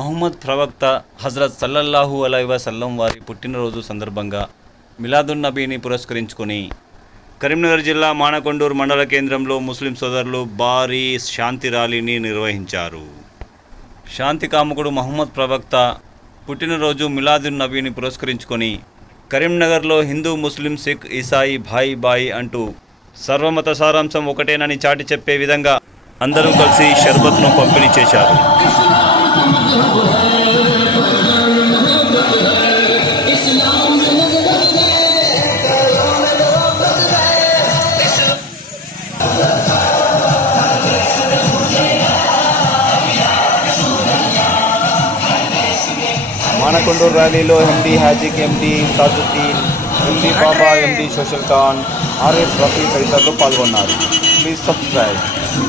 మహమ్మద్ ప్రవక్త హజరత్ సల్లల్లాహు అలైహి వసల్లం వారి పుట్టినరోజు సందర్భంగా మిలాదున్ నబీని పురస్కరించుకొని కరీంనగర్ జిల్లా మానకొండూరు మండల కేంద్రంలో ముస్లిం సోదరులు భారీ శాంతి ర్యాలీని నిర్వహించారు. శాంతి కాముకుడు మహమ్మద్ ప్రవక్త పుట్టినరోజు మిలాదున్ నబీని పురస్కరించుకొని కరీంనగర్లో హిందూ, ముస్లిం, సిక్, ఈసాయి భాయి బాయి అంటూ సర్వమత సారాంశం ఒకటేనని చాటి చెప్పే విధంగా అందరూ కలిసి షర్బత్ను పంపిణీ చేశారు. మానకొండూరు ర్యాలీలో ఎండి హాజిక్, ఎండి తాజుద్దీన్, ఎండి బాబా, ఎండి సోషల్ ఖాన్, ఆర్ఎస్ రఫీ తదితరులు పాల్గొన్నారు. Please subscribe.